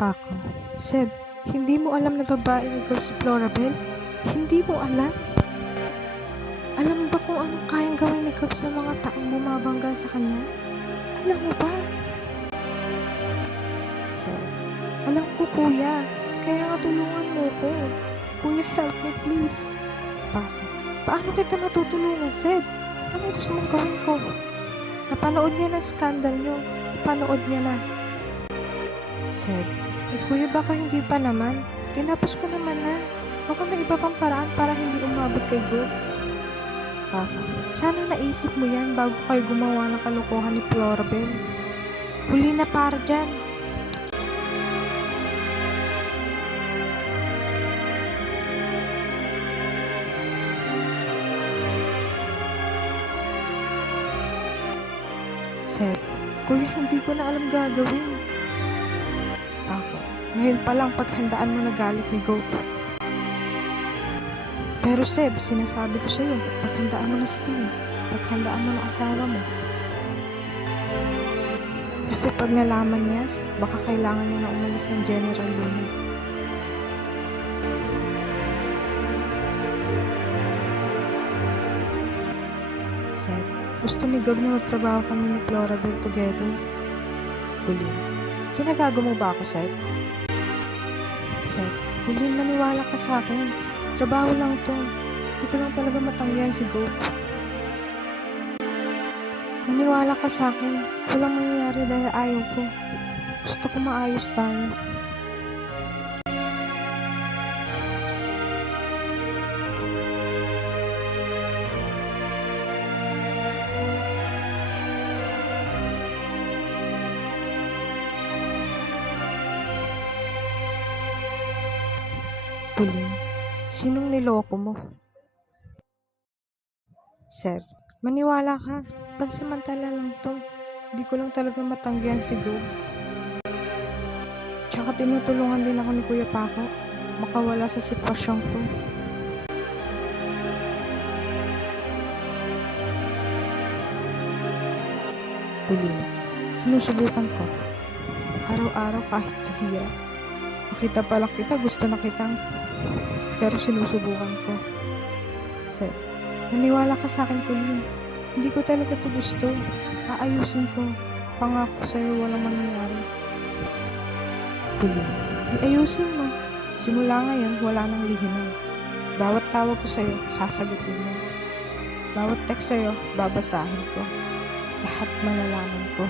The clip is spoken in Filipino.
Paco, Seb, hindi mo alam na babae ni Gov si Florabel? Hindi mo alam? Alam mo ba kung anong kayang gawin ni Gov sa mga taong bumabangga sa kanya? Alam mo ba? Seb, alam ko kuya, kaya nga tulungan mo ko. Kuya, help me please. Paco, paano kita matutulungan, Seb? Anong gusto mong gawin ko? Napanood niya ng skandal nyo. Napanood niya na. Seb, kuya baka hindi pa naman. Tinapos ko naman na. Baka may iba pang paraan para hindi umabot kay Gov. Paco, sana naisip mo yan bago kayo gumawa ng kalokohan ni Florabel. Huli na para dyan. Seb, kuya hindi ko na alam gagawin. Ako, ngayon pa lang paghandaan mo na galit ni Gov. Pero Seb, sinasabi ko sa'yo, paghandaan mo na si Queen. Paghandaan mo na asawa mo. Kasi pag nalaman niya, baka kailangan niya na umalis ng General Luna. Seb, gusto ni Gov na magtrabaho kami ni Florabel together. Hulin, ginagago mo ba ako, Seb? Seb, Hulin, maniwala ka sa akin. Trabaho lang to. Hindi ko lang talaga matanggihan si Gov. Maniwala ka sa akin. Walang mangyayari dahil ayaw ko. Gusto ko maayos tayo. Hulin, sinong niloko mo? Seb, maniwala ka. Pansamantala lang to. Hindi ko lang talaga matanggihan si Gov. Tsaka tinutulungan din ako ni Kuya Paco makawala sa sitwasyong to. Hulin, sinusubukan ko. Araw-araw kahit mahirap. Makita pala kita, gusto na kitang. Pero sinusubukan ko. Seb, maniwala ka sa akin, Hulin. Hindi ko talaga ito gusto. Aayusin ko. Pangako sa'yo walang mangyayari. Hulin, iayusin mo. Simula ngayon, wala nang lihinan. Bawat tawag ko sa'yo, sasagutin mo. Bawat text sa'yo, babasahin ko. Lahat malalaman ko.